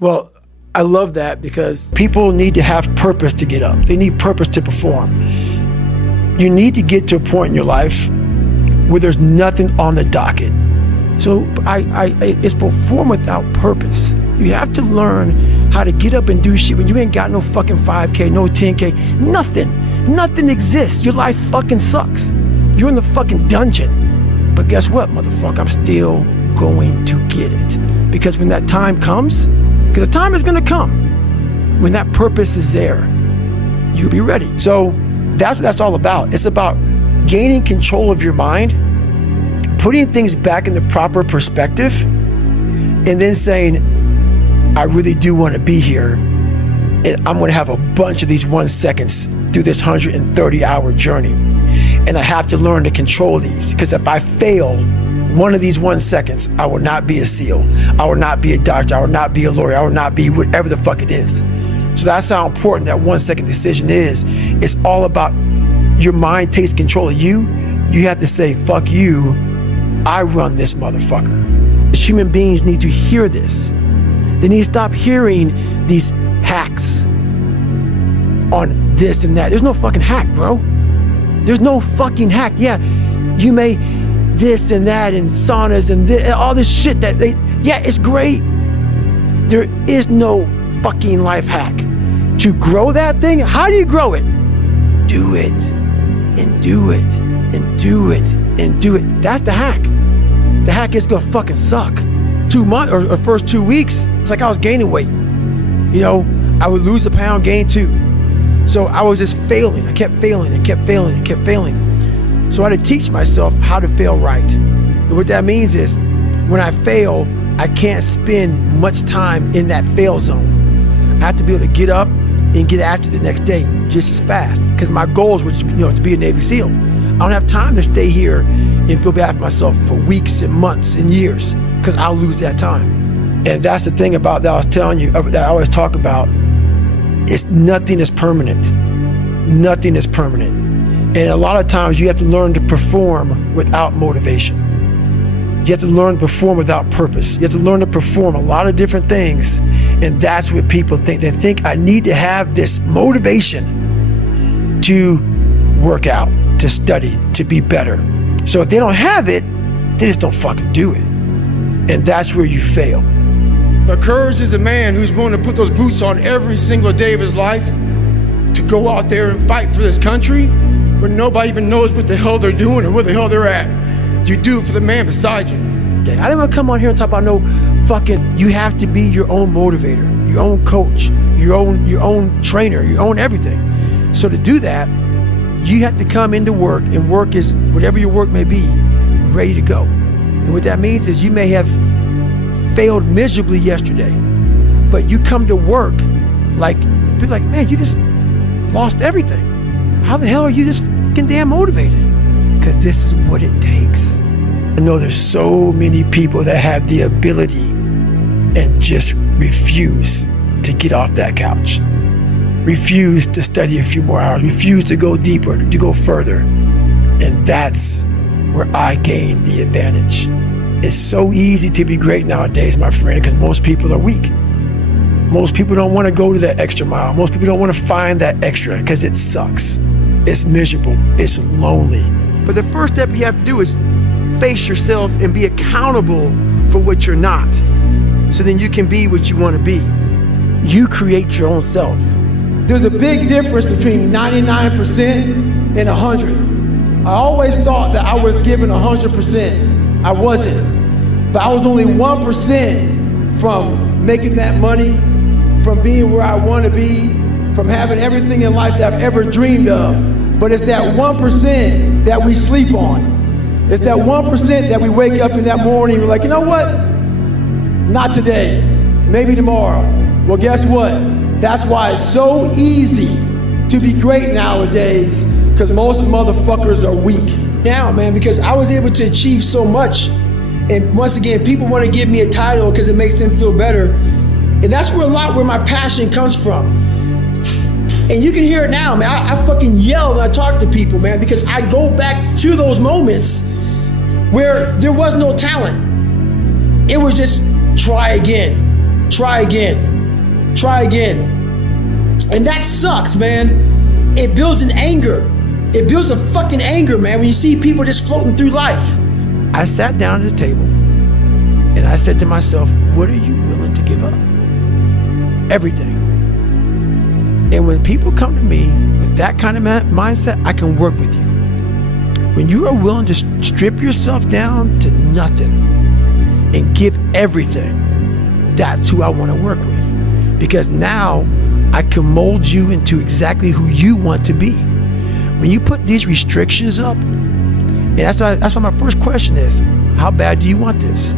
Well, I love that because people need to have purpose to get up. They need purpose to perform. You need to get to a point in your life where there's nothing on the docket. So it's perform without purpose. You have to learn how to get up and do shit when you ain't got no fucking 5K, no 10K, nothing. Nothing exists. Your life fucking sucks. You're in the fucking dungeon. But guess what, motherfucker? I'm still going to get it. Because when that time comes, because the time is gonna come, when that purpose is there, you'll be ready. So that's what that's all about. It's about gaining control of your mind, putting things back in the proper perspective, and then saying, I really do want to be here, and I'm going to have a bunch of these 1 seconds through this 130-hour journey. And I have to learn to control these, because if I fail one of these 1 seconds, I will not be a SEAL. I will not be a doctor. I will not be a lawyer. I will not be whatever the fuck it is. So that's how important that 1 second decision is. It's all about your mind takes control of you. You have to say, fuck you, I run this motherfucker. Human beings need to hear this. They need to stop hearing these hacks on this and that. There's no fucking hack, bro. There's no fucking hack. Yeah, you may this and that and saunas and all this shit that yeah, it's great. There is no fucking life hack. To grow that thing, how do you grow it? Do it, and do it, and do it, and do it. That's the hack. The hack is gonna fucking suck. 2 months or first 2 weeks, it's like I was gaining weight. You know, I would lose a pound, gain 2. So I was just failing. I kept failing and kept failing and kept failing. So I had to teach myself how to fail right. And what that means is, when I fail, I can't spend much time in that fail zone. I have to be able to get up and get after the next day just as fast. Because my goals were, to be a Navy SEAL. I don't have time to stay here and feel bad for myself for weeks and months and years, because I'll lose that time. And that's the thing about that I was telling you, that I always talk about, is nothing is permanent. Nothing is permanent. And a lot of times you have to learn to perform without motivation. You have to learn to perform without purpose. You have to learn to perform a lot of different things. And that's what people think. They think I need to have this motivation to work out, to study, to be better. So if they don't have it, they just don't fucking do it. And that's where you fail. But courage is a man who's willing to put those boots on every single day of his life to go out there and fight for this country where nobody even knows what the hell they're doing or where the hell they're at. You do it for the man beside you. I didn't want to come on here and talk about no fucking, you have to be your own motivator, your own coach, your own trainer, your own everything. So to do that, you have to come into work, and work is, whatever your work may be, ready to go. And what that means is you may have failed miserably yesterday, but you come to work like, be like, man, you just lost everything. How the hell are you just fucking damn motivated? Because this is what it takes. I know there's so many people that have the ability and just refuse to get off that couch. Refuse to study a few more hours, refuse to go deeper, to go further. And that's where I gain the advantage. It's so easy to be great nowadays, my friend, because most people are weak. Most people don't want to go to that extra mile. Most people don't want to find that extra because it sucks. It's miserable, it's lonely. But the first step you have to do is face yourself and be accountable for what you're not. So then you can be what you want to be. You create your own self. There's a big difference between 99% and 100. I always thought that I was given 100%. I wasn't. But I was only 1% from making that money, from being where I want to be, from having everything in life that I've ever dreamed of. But it's that 1% that we sleep on. It's that 1% that we wake up in that morning, we're like, you know what? Not today, maybe tomorrow. Well, guess what? That's why it's so easy to be great nowadays, because most motherfuckers are weak. Now, man, because I was able to achieve so much. And once again, people want to give me a title because it makes them feel better. And that's where my passion comes from. And you can hear it now, man. I fucking yell when I talk to people, man, because I go back to those moments where there was no talent. It was just try again. try again, try again. And that sucks, man. It builds an anger. It builds a fucking anger, man, when you see people just floating through life. I sat down at the table and I said to myself, what are you willing to give up? Everything. And when people come to me with that kind of mindset, I can work with you. When you are willing to strip yourself down to nothing and give everything, that's who I want to work with. Because now I can mold you into exactly who you want to be. When you put these restrictions up, and that's why my first question is, how bad do you want this?